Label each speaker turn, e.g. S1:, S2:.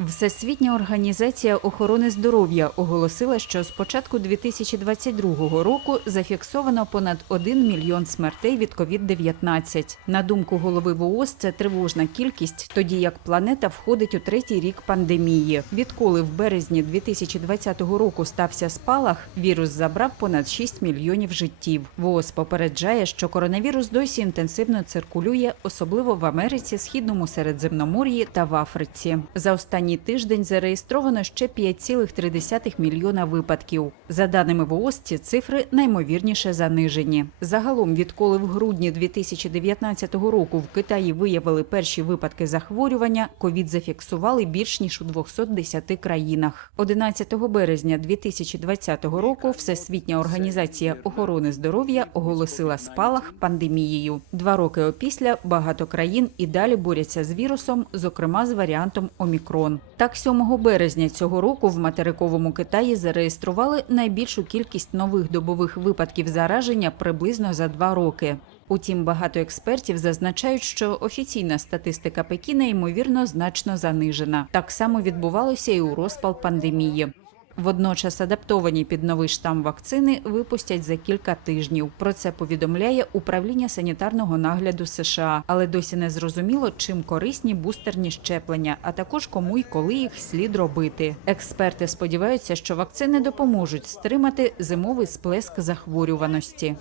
S1: Всесвітня організація охорони здоров'я оголосила, що з початку 2022 року зафіксовано понад 1 мільйон смертей від COVID-19. На думку голови ВООЗ, це тривожна кількість, тоді як планета входить у третій рік пандемії. Відколи в березні 2020 року стався спалах, вірус забрав понад 6 мільйонів життів. ВООЗ попереджає, що коронавірус досі інтенсивно циркулює, особливо в Америці, Східному Середземномор'ї та в Африці. За останній тиждень зареєстровано ще 5,3 мільйона випадків. За даними ВООЗ, ці цифри наймовірніше занижені. Загалом, відколи в грудні 2019 року в Китаї виявили перші випадки захворювання, ковід зафіксували більш ніж у 210 країнах. 11 березня 2020 року Всесвітня організація охорони здоров'я оголосила спалах пандемією. Два роки опісля багато країн і далі борються з вірусом, зокрема з варіантом Омікрон. Так, 7 березня цього року в материковому Китаї зареєстрували найбільшу кількість нових добових випадків зараження приблизно за два роки. Утім, багато експертів зазначають, що офіційна статистика Пекіна ймовірно значно занижена. Так само відбувалося і у розпал пандемії. Водночас адаптовані під новий штам вакцини випустять за кілька тижнів. Про це повідомляє управління санітарного нагляду США, але досі не зрозуміло, чим корисні бустерні щеплення, а також кому й коли їх слід робити. Експерти сподіваються, що вакцини допоможуть стримати зимовий сплеск захворюваності.